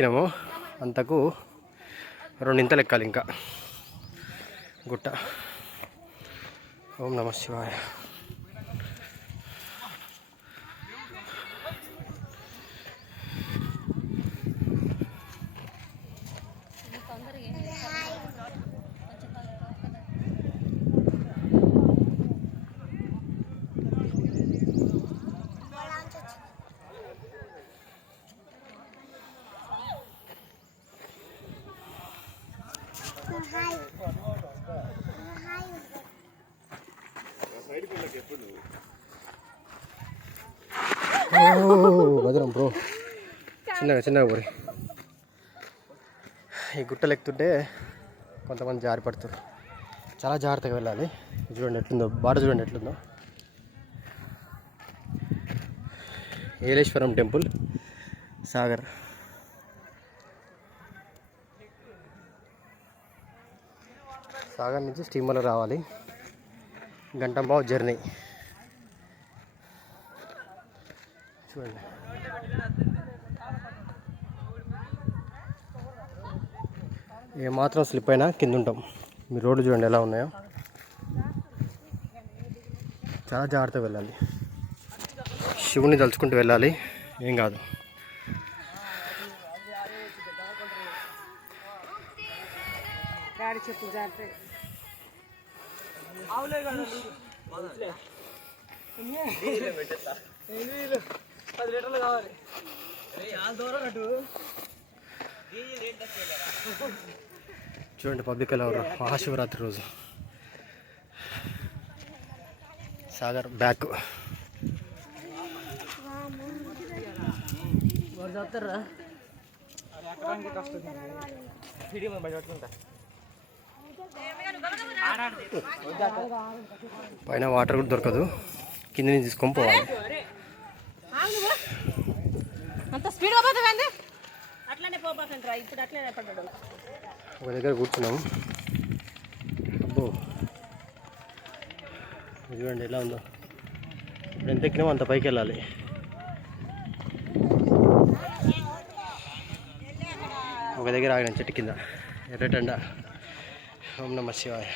ఏమో అంతకు రెండింతలు ఎక్కాలి ఇంకా. గుట్ట. ఓం నమ శివాయ. భద్రం బ్రో. చిన్నగా చిన్నగా పోరి. ఈ గుట్టలు ఎక్కుతుంటే కొంతమంది జారి పడుతారు. చాలా జాగ్రత్తగా వెళ్ళాలి. చూడండి ఎట్లుందో బాట చూడండి ఎట్లుందో. ఏలేశ్వరం టెంపుల్ సాగర్. సాగర్ నుంచి స్టీమర్లో రావాలి. గంటంబావు జర్నీ. చూడండి. ఏమాత్రం స్లిప్ అయినా కింద ఉంటాం మీ రోడ్లు చూడండి ఎలా ఉన్నాయో. చాలా జాగ్రత్తగా వెళ్ళాలి. శివుని తలుచుకుంటూ వెళ్ళాలి. ఏం కాదు. గాడి చెప్పు జాగ్రత్త. పది లీటర్లు కావాలి. చూడండి పబ్లిక్ ఎలా ఉన్నారు. మహాశివరాత్రి రోజు. సాగర్ బ్యాక్. బయట పట్టుకుంటా. పైన వాటర్ కూడా దొరకదు. కింద నుంచి తీసుకొని పోవాలి. అంత స్పీడ్గా పోతుంది అట్లనే పోబాకండి ఇప్పుడు అట్లనే పడ్డాడు. ఒక దగ్గర కూర్చున్నాము అబ్బో. చూడండి ఎలా ఉందో. ఇప్పుడు ఎంత ఎక్కినామో అంత పైకి వెళ్ళాలి. ఒక దగ్గర ఆగిన చెట్టు కింద. ఎర్రటండ. ઓમ નમઃ શિવાય.